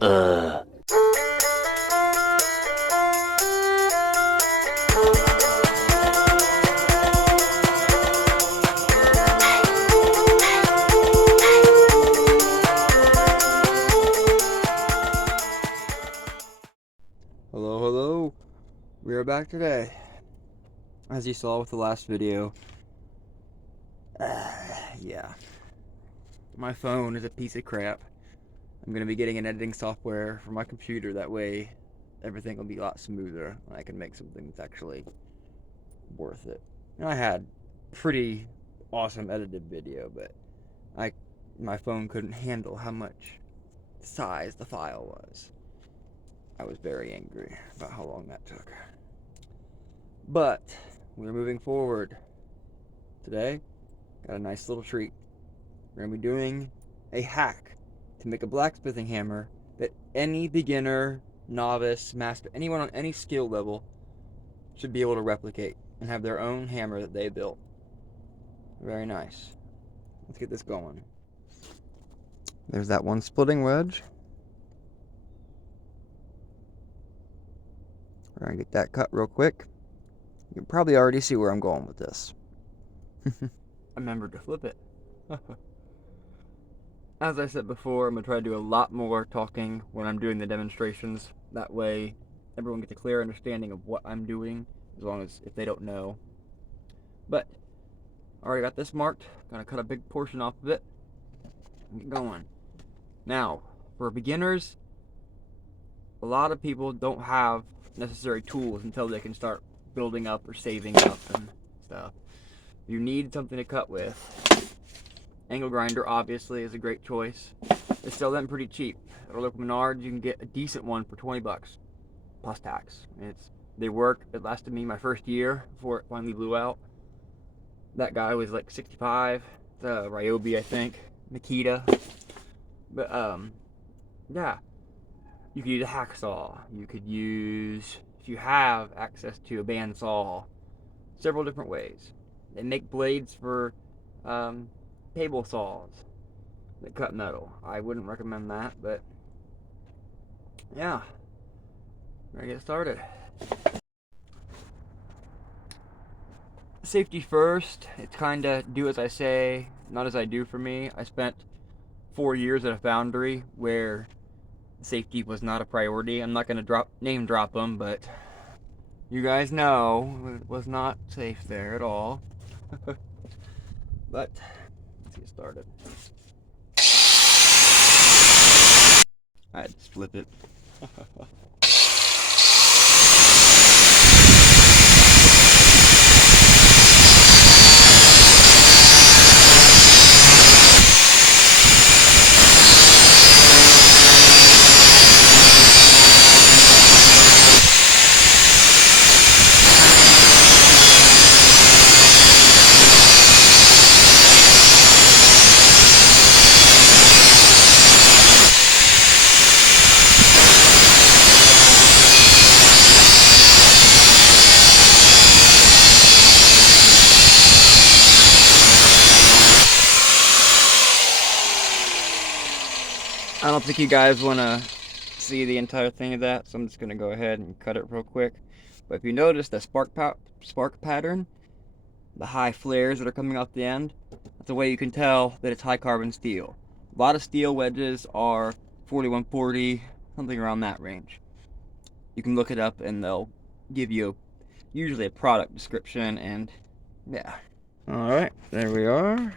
Uh. Hello, we are back today. As you saw with the last video, yeah, my phone is a piece of crap. I'm going to be getting an editing software for my computer, that way everything will be a lot smoother and I can make something that's actually worth it. And I had pretty awesome edited video, but my phone couldn't handle how much size the file was. I was very angry about how long that took. But we're moving forward. Today, got a nice little treat. We're going to be doing a hack to make a blacksmithing hammer that any beginner, novice, master, anyone on any skill level should be able to replicate and have their own hammer that they built. Very nice. Let's get this going. There's that one splitting wedge. We're going to get that cut real quick. You can probably already see where I'm going with this. I remembered to flip it. As I said before, I'm going to try to do a lot more talking when I'm doing the demonstrations. That way, everyone gets a clear understanding of what I'm doing, as long as if they don't know. But, I already got this marked. Gonna cut a big portion off of it and get going. Now, for beginners, a lot of people don't have necessary tools until they can start building up or saving up and stuff. You need something to cut with. Angle grinder obviously is a great choice. They sell them pretty cheap. At our local Menards, you can get a decent one for 20 bucks plus tax. They work. It lasted me my first year before it finally blew out. That guy was like 65. It's a Ryobi, I think, Nikita. But yeah, you could use a hacksaw. You could use, if you have access to a bandsaw, several different ways. They make blades for table saws that cut metal. I wouldn't recommend that, but yeah, we're gonna get started. Safety first. It's kind of do as I say, not as I do for me. I spent 4 years at a foundry where safety was not a priority. I'm not gonna name drop them, but you guys know it was not safe there at all. But let's get started. I had to flip it. I don't think you guys want to see the entire thing of that, so I'm just going to go ahead and cut it real quick. But if you notice the spark pattern, the high flares that are coming off the end, that's a way you can tell that it's high carbon steel. A lot of steel wedges are 4140, something around that range. You can look it up and they'll give you usually a product description, and yeah. Alright, there we are.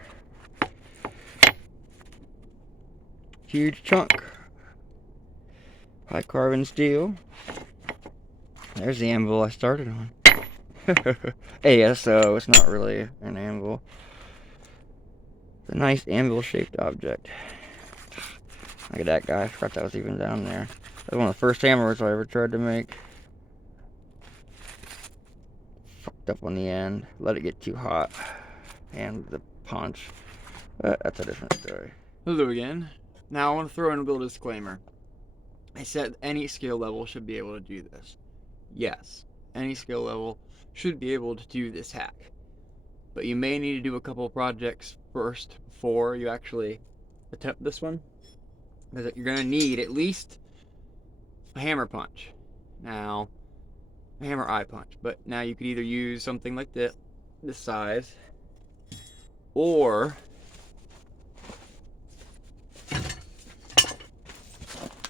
Huge chunk. High carbon steel. There's the anvil I started on. ASO, it's not really an anvil. It's a nice anvil shaped object. Look at that guy, I forgot that was even down there. That was one of the first hammers I ever tried to make. Fucked up on the end, let it get too hot. And the punch. But that's a different story. Hello again. Now I want to throw in a little disclaimer. I said any skill level should be able to do this. Yes, any skill level should be able to do this hack. But you may need to do a couple projects first before you actually attempt this one. Because you're going to need at least a hammer punch. Now, a hammer eye punch. But now you could either use something like this size, or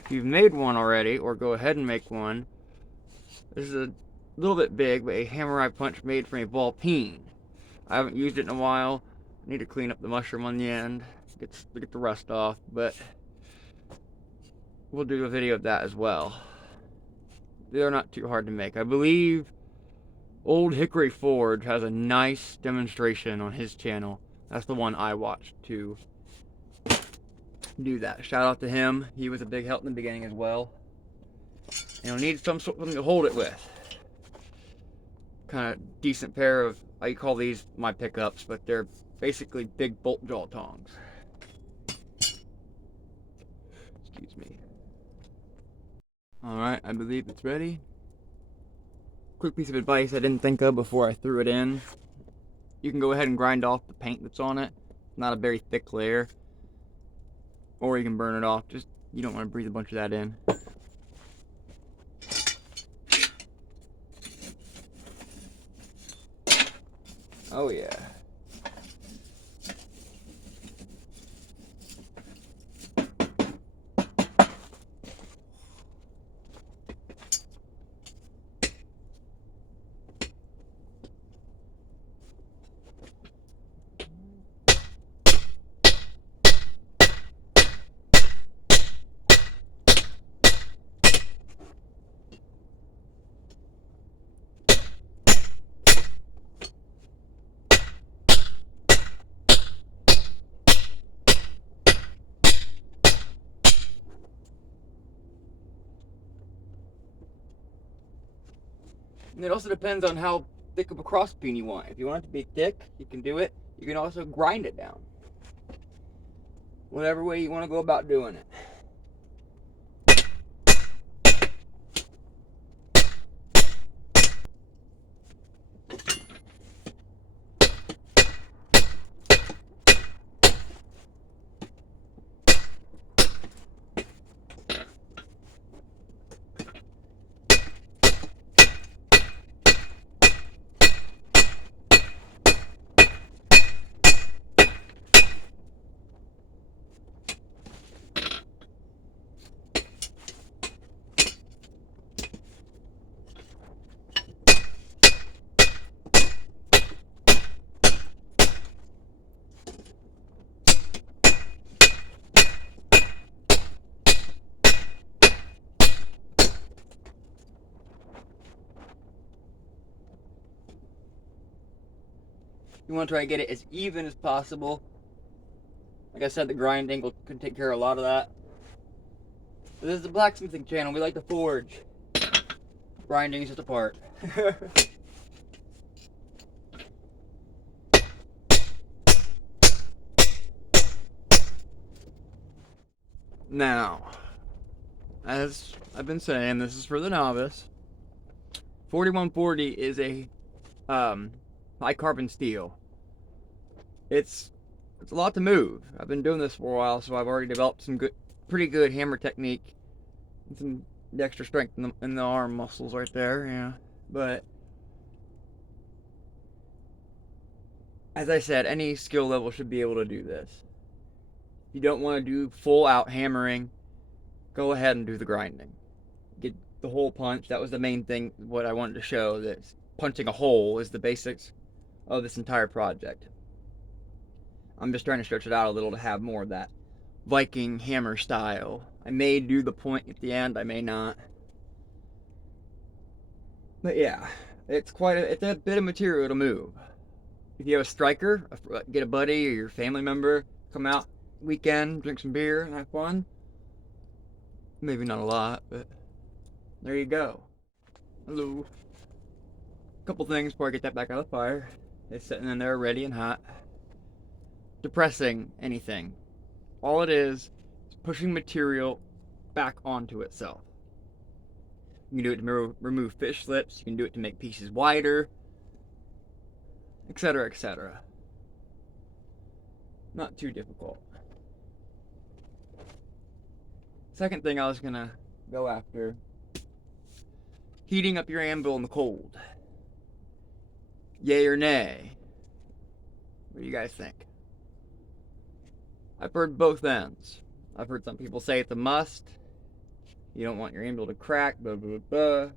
if you've made one already, or go ahead and make one. This is a little bit big, but a hammer eye punch made from a ball peen. I haven't used it in a while. I need to clean up the mushroom on the end, get the rust off, but we'll do a video of that as well. They're not too hard to make. I believe Old Hickory Forge has a nice demonstration on his channel. That's the one I watched to do that. Shout out to him. He was a big help in the beginning as well. And you'll need something to hold it with. Kind of decent pair of, I call these my pickups, but they're basically big bolt jaw tongs. Excuse me. Alright, I believe it's ready. Quick piece of advice I didn't think of before I threw it in. You can go ahead and grind off the paint that's on it. Not a very thick layer. Or you can burn it off. Just, you don't want to breathe a bunch of that in. Oh yeah. And it also depends on how thick of a crosspeen you want. If you want it to be thick, you can do it. You can also grind it down. Whatever way you want to go about doing it. You want to try to get it as even as possible. Like I said, the grinding can take care of a lot of that. But this is the blacksmithing channel. We like to forge. Grinding is just a part. Now, as I've been saying, this is for the novice. 4140 is a high carbon steel. It's a lot to move. I've been doing this for a while, so I've already developed some pretty good hammer technique, and some extra strength in the arm muscles right there. Yeah, but as I said, any skill level should be able to do this. If you don't want to do full out hammering, go ahead and do the grinding. Get the hole punch. That was the main thing. What I wanted to show, that punching a hole is the basics of this entire project. I'm just trying to stretch it out a little to have more of that Viking hammer style. I may do the point at the end, I may not. But yeah, it's a bit of material to move. If you have a striker, get a buddy or your family member, come out weekend, drink some beer, and have fun. Maybe not a lot, but there you go. Hello. Couple things before I get that back out of the fire. It's sitting in there ready and hot. Depressing anything. All it is pushing material back onto itself. You can do it to remove fish slips, you can do it to make pieces wider, etc., etc. Not too difficult. Second thing I was gonna go after heating up your anvil in the cold. Yay or nay? What do you guys think? I've heard both ends. I've heard some people say it's a must. You don't want your anvil to crack, blah, blah, blah.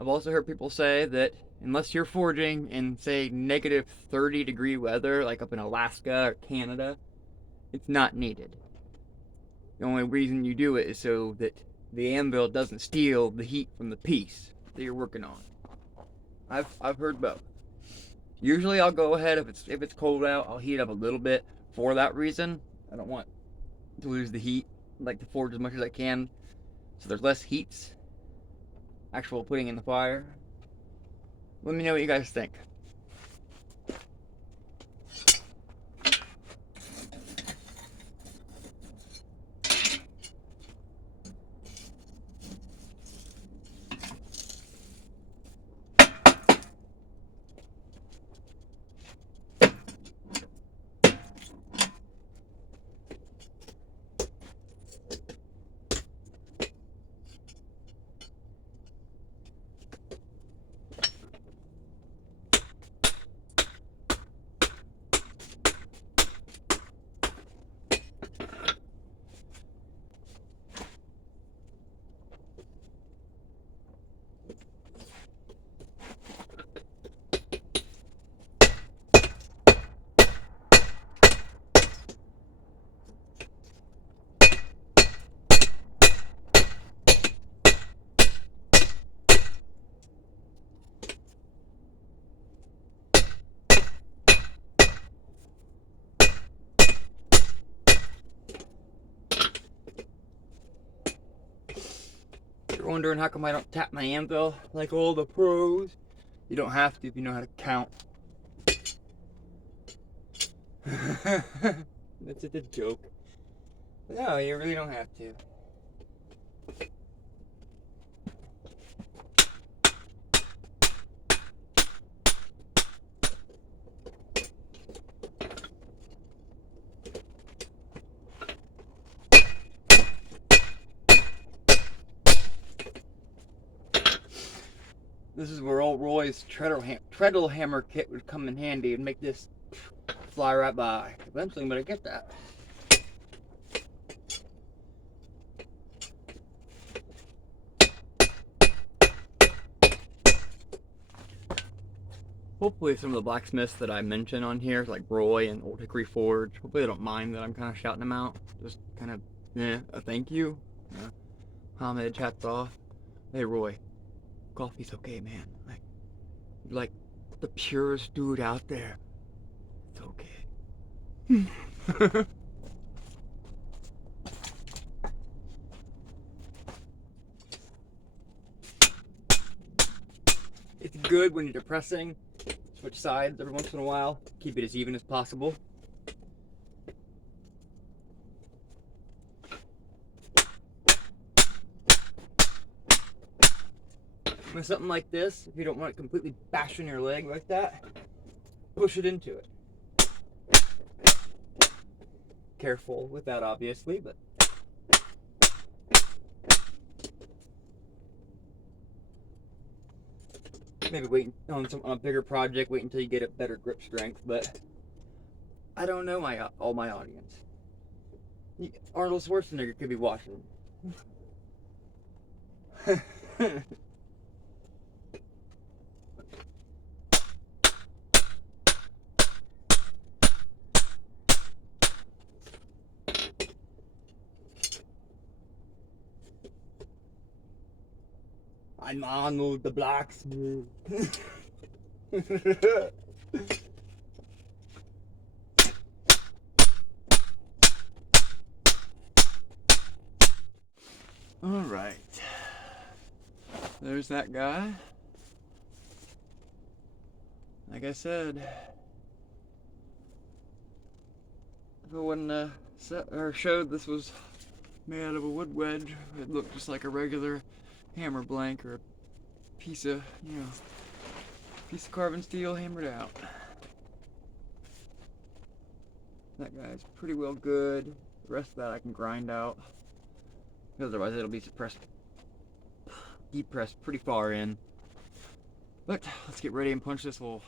I've also heard people say that unless you're forging in, say, negative 30-degree weather, like up in Alaska or Canada, it's not needed. The only reason you do it is so that the anvil doesn't steal the heat from the piece that you're working on. I've heard both. Usually I'll go ahead if it's cold out, I'll heat up a little bit for that reason. I don't want to lose the heat. I like to forge as much as I can so there's less heats actual putting in the fire. Let me know what you guys think. You're wondering how come I don't tap my anvil like all the pros? You don't have to if you know how to count. That's just a joke. No, you really don't have to. This is where old Roy's treadle hammer kit would come in handy and make this fly right by. Eventually I'm gonna get that. Hopefully some of the blacksmiths that I mention on here, like Roy and Old Hickory Forge, hopefully they don't mind that I'm kind of shouting them out. Just kind of, a thank you. Homage, hats off. Hey Roy, coffee's okay, man. You're like the purest dude out there. It's okay. It's good when you're depressing. Switch sides every once in a while. Keep it as even as possible. With something like this, if you don't want it completely bashing your leg like that, push it into it. Careful with that, obviously, but maybe wait on a bigger project, wait until you get a better grip strength, but I don't know all my audience. Arnold Schwarzenegger could be watching. I'm Arnold the Blacksmith. Alright. There's that guy. Like I said, if I wouldn't showed this was made out of a wood wedge, it looked just like a regular hammer blank or a piece of carbon steel hammered out. That guy's pretty well good. The rest of that I can grind out, because otherwise it'll be suppressed deep pressed pretty far in. But let's get ready and punch this hole.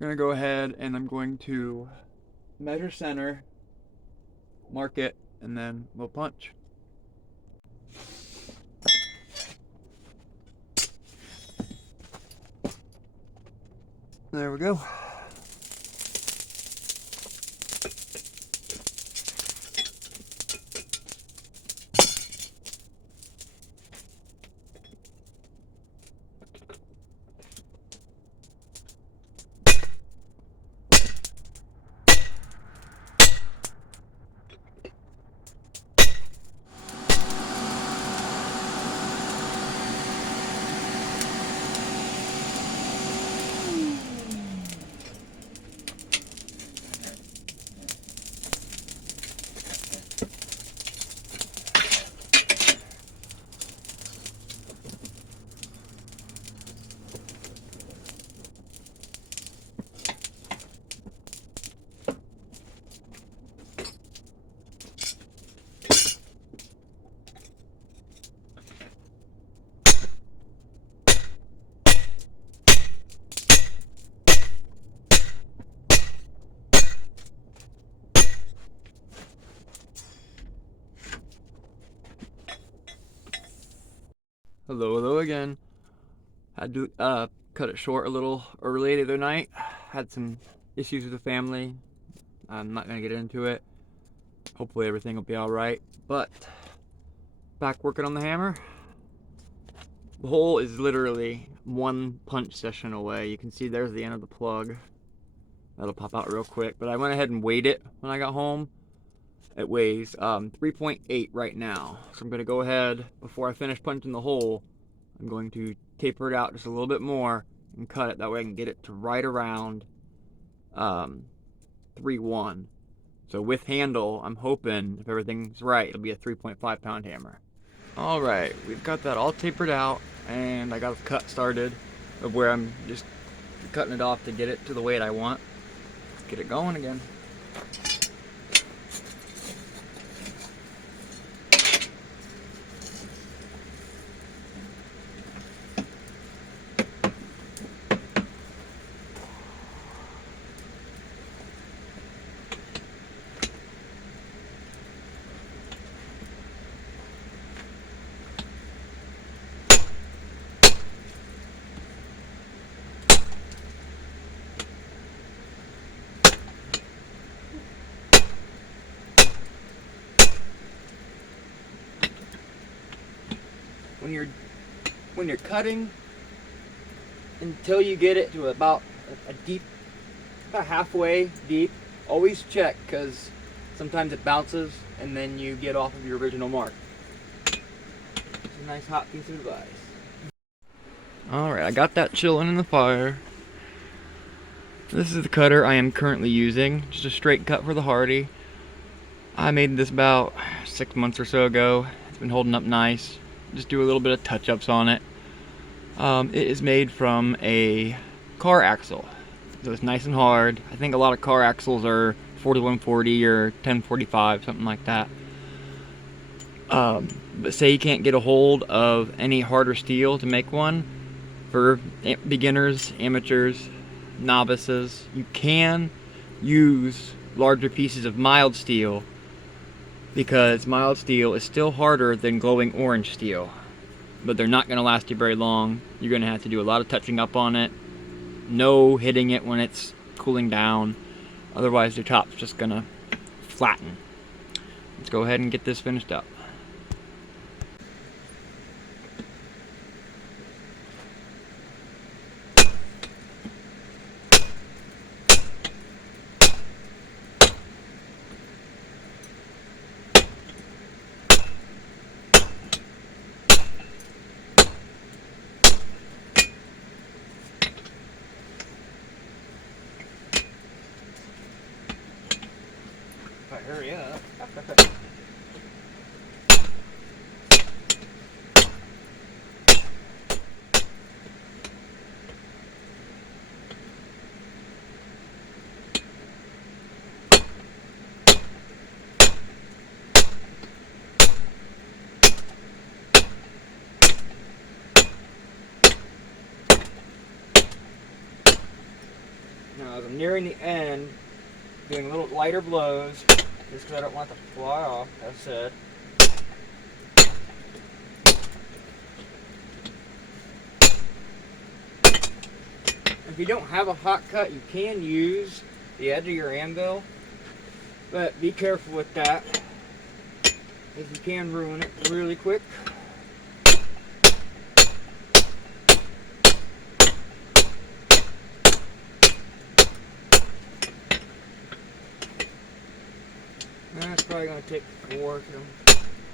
I'm gonna go ahead and I'm going to measure center, mark it, and then we'll punch. There we go. Hello again. Had to cut it short a little early the other night. Had some issues with the family. I'm not gonna get into it. Hopefully everything will be alright. But back working on the hammer. The hole is literally one punch session away. You can see there's the end of the plug. That'll pop out real quick. But I went ahead and weighed it when I got home. It weighs 3.8 right now. So I'm going to go ahead, before I finish punching the hole, I'm going to taper it out just a little bit more and cut it. That way I can get it to right around 3.1. So with handle, I'm hoping, if everything's right, it'll be a 3.5 pound hammer. Alright, we've got that all tapered out, and I got the cut started of where I'm just cutting it off to get it to the weight I want. Let's get it going again. When you're cutting, until you get it to about halfway deep, always check, because sometimes it bounces and then you get off of your original mark. It's a nice hot piece of advice. Alright, I got that chilling in the fire. This is the cutter I am currently using, just a straight cut for the Hardy. I made this about 6 months or so ago. It's been holding up nice. Just do a little bit of touch-ups on it. It is made from a car axle, so it's nice and hard. I think a lot of car axles are 4140 or 1045, something like that. But say you can't get a hold of any harder steel to make one, for beginners, amateurs, novices, you can use larger pieces of mild steel, because mild steel is still harder than glowing orange steel, but they're not going to last you very long. You're going to have to do a lot of touching up on it, no hitting it when it's cooling down, otherwise your top's just going to flatten. Let's go ahead and get this finished up. Hurry up. Now as I'm nearing the end, doing little lighter blows, just because I don't want it to fly off, as I said. If you don't have a hot cut, you can use the edge of your anvil, but be careful with that, because you can ruin it really quick. That's probably going to take 4 because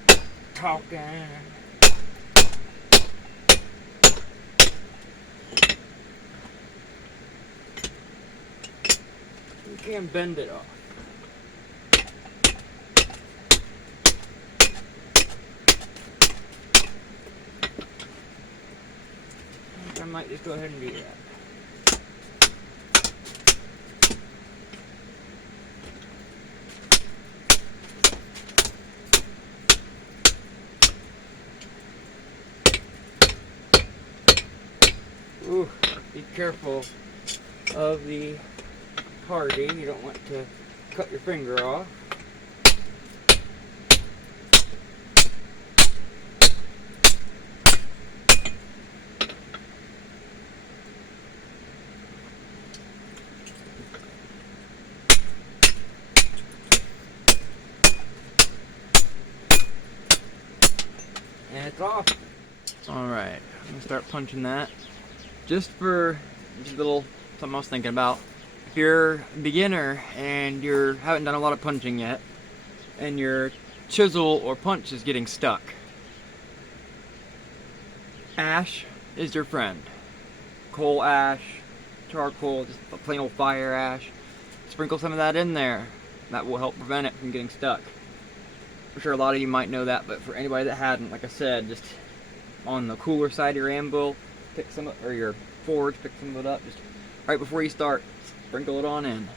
I'm talking. You can bend it off. I might just go ahead and do that. Ooh, be careful of the hardy. You don't want to cut your finger off. And it's off. Alright, I'm going to start punching that. Just for a little something I was thinking about. If you're a beginner and you haven't done a lot of punching yet, and your chisel or punch is getting stuck, ash is your friend. Coal ash, charcoal, just a plain old fire ash. Sprinkle some of that in there. That will help prevent it from getting stuck. I'm sure a lot of you might know that, but for anybody that hadn't, like I said, just on the cooler side of your anvil, pick some up, or your forge, pick some of it up, just right before you start, sprinkle it on in.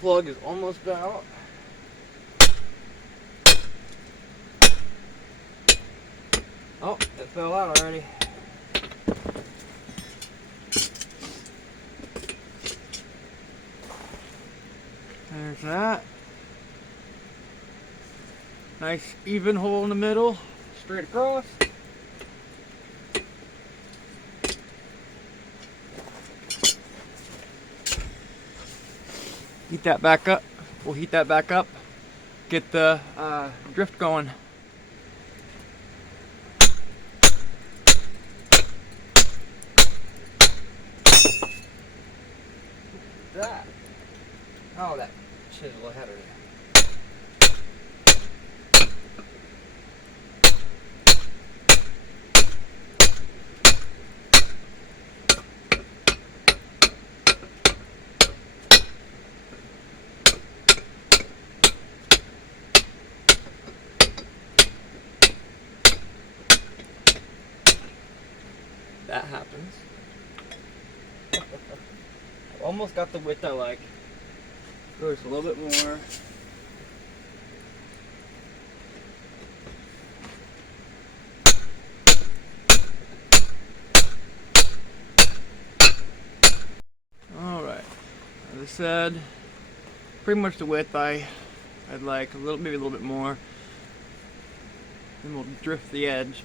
Plug is almost out. Oh, it fell out already. There's that. Nice even hole in the middle, straight across. Heat that back up. We'll heat that back up. Get the drift going. That. Oh, that chisel ahead of you. That happens. I've almost got the width I like. Go just a little bit more. Alright. As I said, pretty much the width I'd like, maybe a little bit more. Then we'll drift the edge.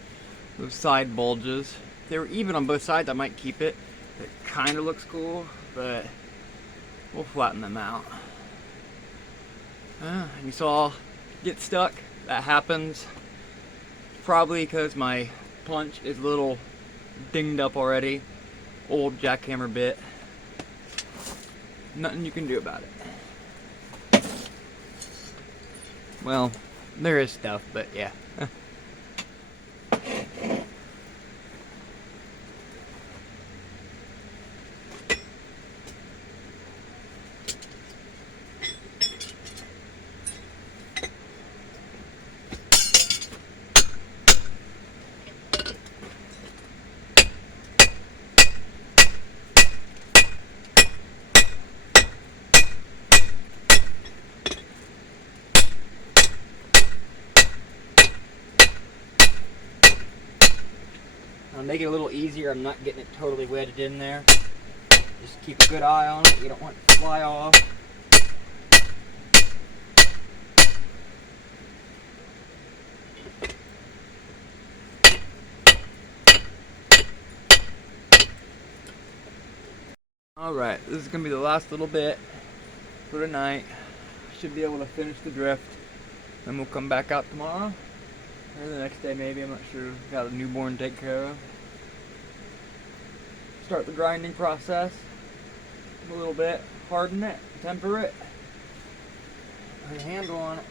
Those side bulges. If they were even on both sides, I might keep it. It kind of looks cool, but we'll flatten them out. And you saw get stuck. that happens. Probably because my punch is a little dinged up already. Old jackhammer bit. Nothing you can do about it. Well, there is stuff, but yeah. I'll make it a little easier. I'm not getting it totally wedged in there. Just keep a good eye on it. You don't want it to fly off. Alright, this is going to be the last little bit for tonight. Should be able to finish the drift. Then we'll come back out tomorrow. Or the next day maybe, I'm not sure. Got a newborn to take care of. Start the grinding process. A little bit. Harden it. Temper it. Put a handle on it.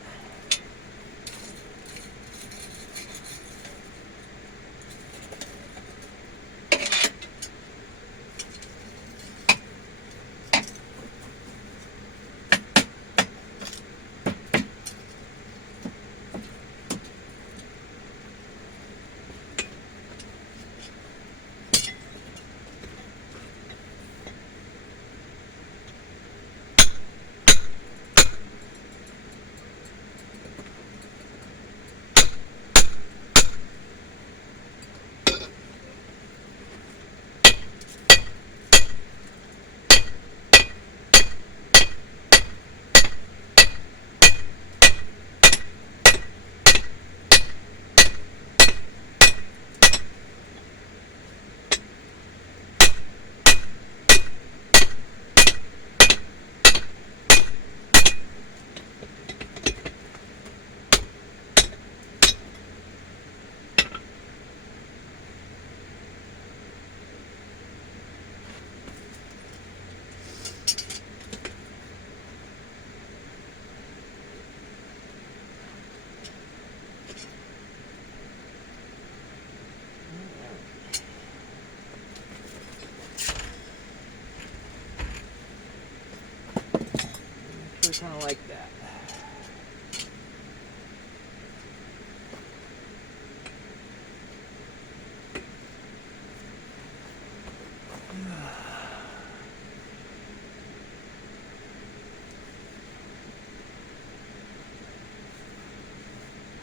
Kind of like that.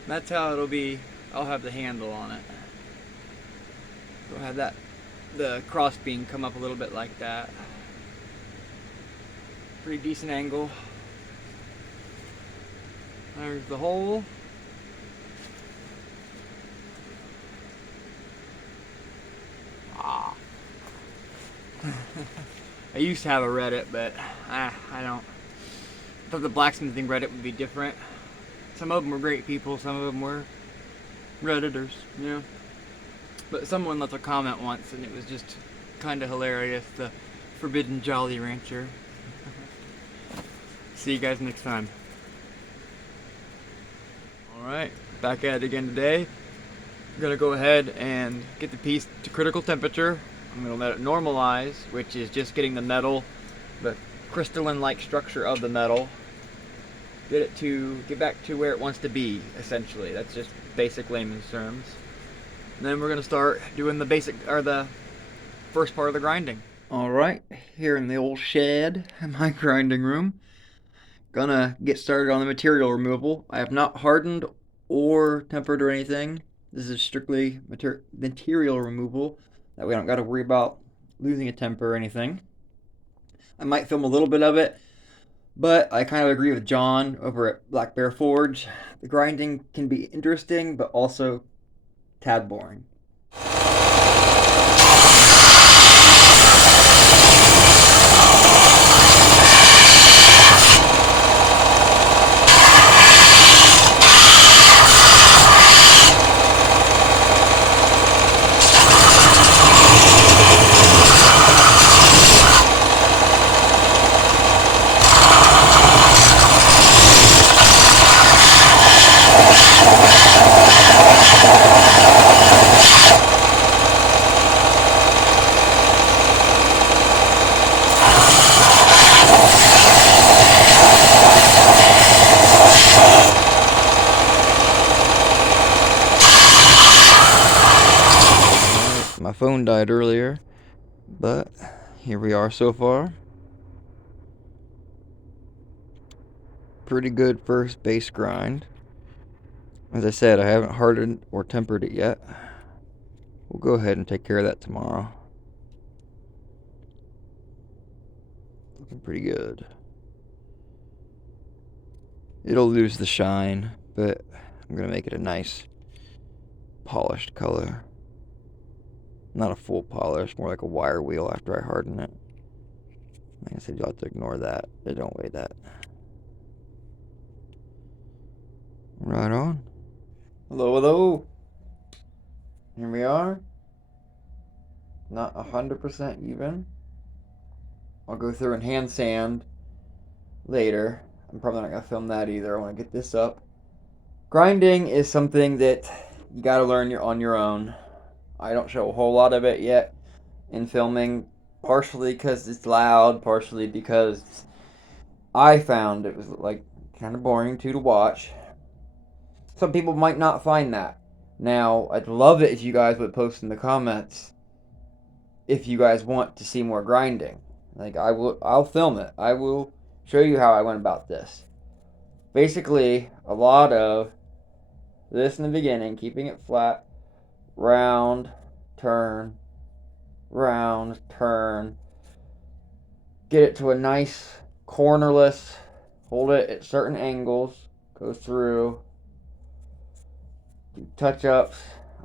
That's how it'll be. I'll have the handle on it. So I'll have that, the cross beam come up a little bit like that. Pretty decent angle. There's the hole. Ah. I used to have a Reddit, but I don't. I thought the blacksmithing Reddit would be different. Some of them were great people, some of them were Redditors, you know. But someone left a comment once, and it was just kind of hilarious. The Forbidden Jolly Rancher. See you guys next time. Alright, back at it again today. I'm going to go ahead and get the piece to critical temperature. I'm going to let it normalize, which is just getting the metal, the crystalline-like structure of the metal, get back to where it wants to be, essentially. That's just basic layman's terms. And then we're going to start doing the first part of the grinding. Alright, here in the old shed in my grinding room. Gonna get started on the material removal. I have not hardened or tempered or anything. This is strictly material removal. That way I don't got to worry about losing a temper or anything. I might film a little bit of it, but I kind of agree with John over at Black Bear Forge. The grinding can be interesting, but also tad boring. phone died earlier, but here we are so far. Pretty good first base grind. As I said, I haven't hardened or tempered it yet. We'll go ahead and take care of that tomorrow. Looking pretty good. It'll lose the shine, but I'm going to make it a nice polished color. Not a full polish, more like a wire wheel after I harden it. Like I said, you'll have to ignore that. They don't weigh that. Right on. Hello, hello. Here we are. Not 100% even. I'll go through and hand sand later. I'm probably not going to film that either. I want to get this up. Grinding is something that you got to learn on your own. I don't show a whole lot of it yet in filming, partially because it's loud, partially because I found it was like kind of boring to watch. Some people might not find that. Now, I'd love it if you guys would post in the comments if you guys want to see more grinding. Like, I'll film it. I will show you how I went about this. Basically, a lot of this in the beginning, keeping it flat, round, turn, get it to a nice cornerless, hold it at certain angles, go through, do touch-ups,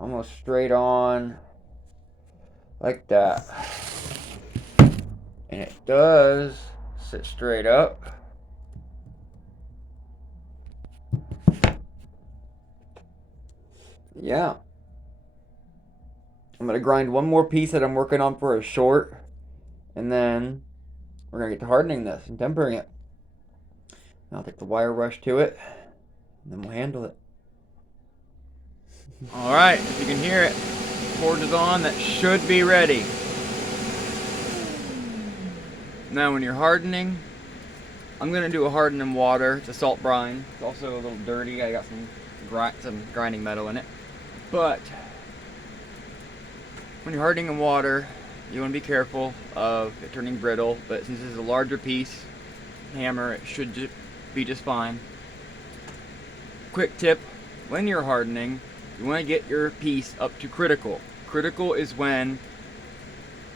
almost straight on, like that. And it does sit straight up. Yeah. I'm going to grind one more piece that I'm working on for a short, and then we're going to get to hardening this and tempering it. I'll take the wire brush to it, and then we'll handle it. Alright, if you can hear it, forge is on, that should be ready. Now when you're hardening, I'm going to do a hardening water. It's a salt brine. It's also a little dirty. I got some grinding metal in it. But when you're hardening in water, you want to be careful of it turning brittle. But since this is a larger piece, hammer, it should be just fine. Quick tip, when you're hardening, you want to get your piece up to critical. Critical is when,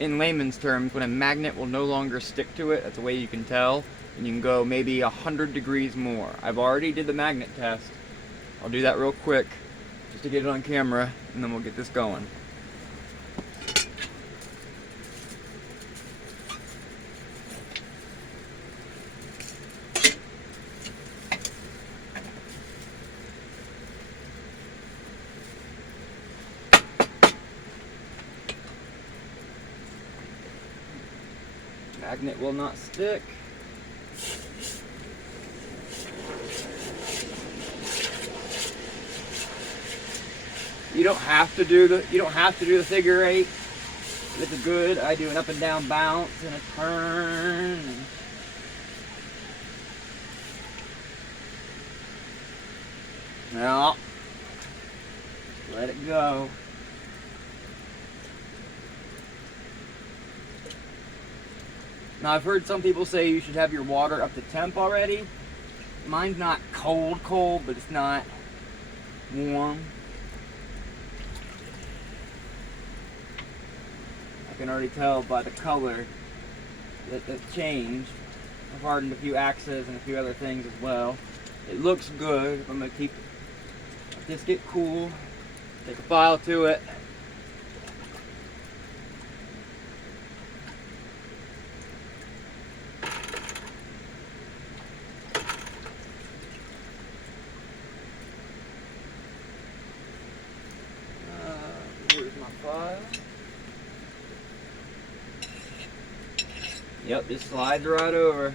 in layman's terms, when a magnet will no longer stick to it. That's the way you can tell. And you can go maybe 100 degrees more. I've already did the magnet test. I'll do that real quick just to get it on camera, and then we'll get this going. Magnet will not stick. You don't have to do the figure eight. If it's good, I do an up and down bounce and a turn. Now, let it go. Now, I've heard some people say you should have your water up to temp already. Mine's not cold, but it's not warm. I can already tell by the color that it's changed. I've hardened a few axes and a few other things as well. It looks good. I'm going to let this get cool, take a file to it. Where's my file? Yep, just slides right over.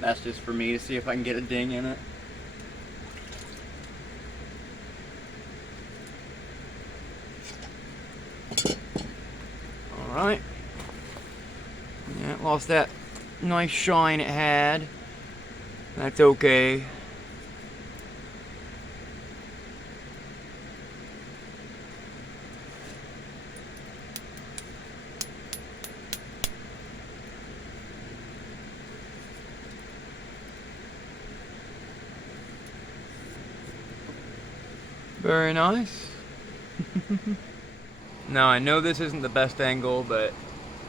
That's just for me to see if I can get a ding in it. Alright. Yeah, it lost that nice shine it had. That's okay. Very nice. Now I know this isn't the best angle, but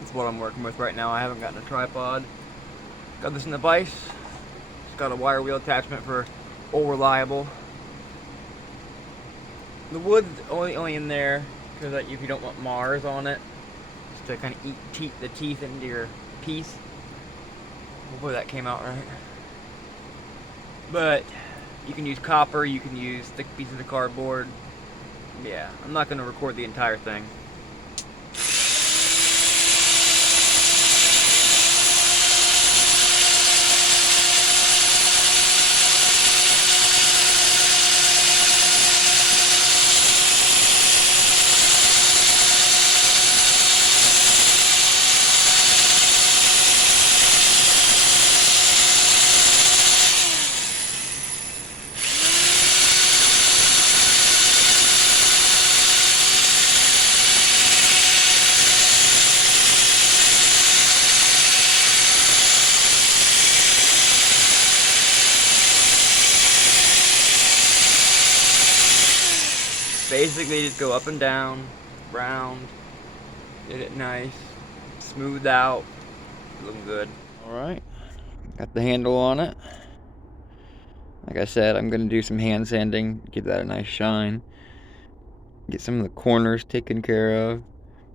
it's what I'm working with right now. I haven't gotten a tripod. Got this in the vise. It's got a wire wheel attachment for all reliable. The wood's only in there because if you don't want Mars on it, just to kind of eat the teeth into your piece. Hopefully that came out right. But you can use copper, you can use thick pieces of cardboard. Yeah, I'm not going to record the entire thing. Basically just go up and down, round, get it nice, smoothed out, looking good. Alright, got the handle on it. Like I said, I'm going to do some hand sanding, give that a nice shine. Get some of the corners taken care of.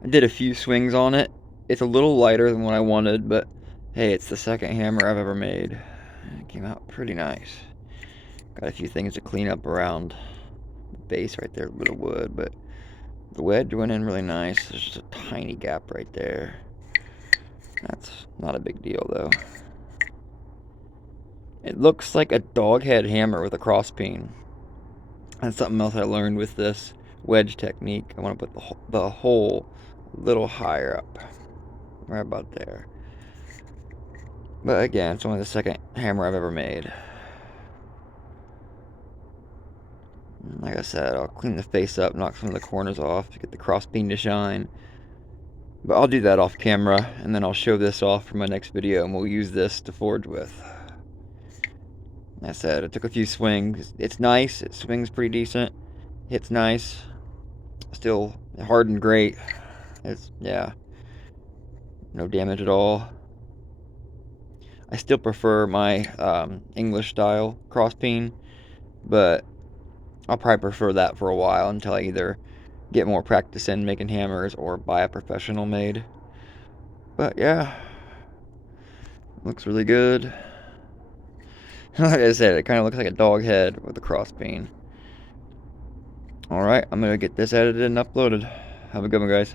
I did a few swings on it. It's a little lighter than what I wanted, but hey, it's the second hammer I've ever made. It came out pretty nice. Got a few things to clean up around the base right there, a bit of wood, but the wedge went in really nice. There's just a tiny gap right there. That's not a big deal though. It looks like a dog head hammer with a cross peen. That's something else I learned with this wedge technique. I want to put the hole a little higher up, right about there. But again, it's only the second hammer I've ever made. Like I said, I'll clean the face up, knock some of the corners off to get the cross beam to shine. But I'll do that off camera, and then I'll show this off for my next video, and we'll use this to forge with. Like I said, it took a few swings. It's nice. It swings pretty decent. Hits nice. Still hardened great. It's, yeah, no damage at all. I still prefer my English style cross peen, but I'll probably prefer that for a while until I either get more practice in making hammers or buy a professional made. But yeah, looks really good. Like I said, it kind of looks like a dog head with a cross peen. Alright, I'm going to get this edited and uploaded. Have a good one, guys.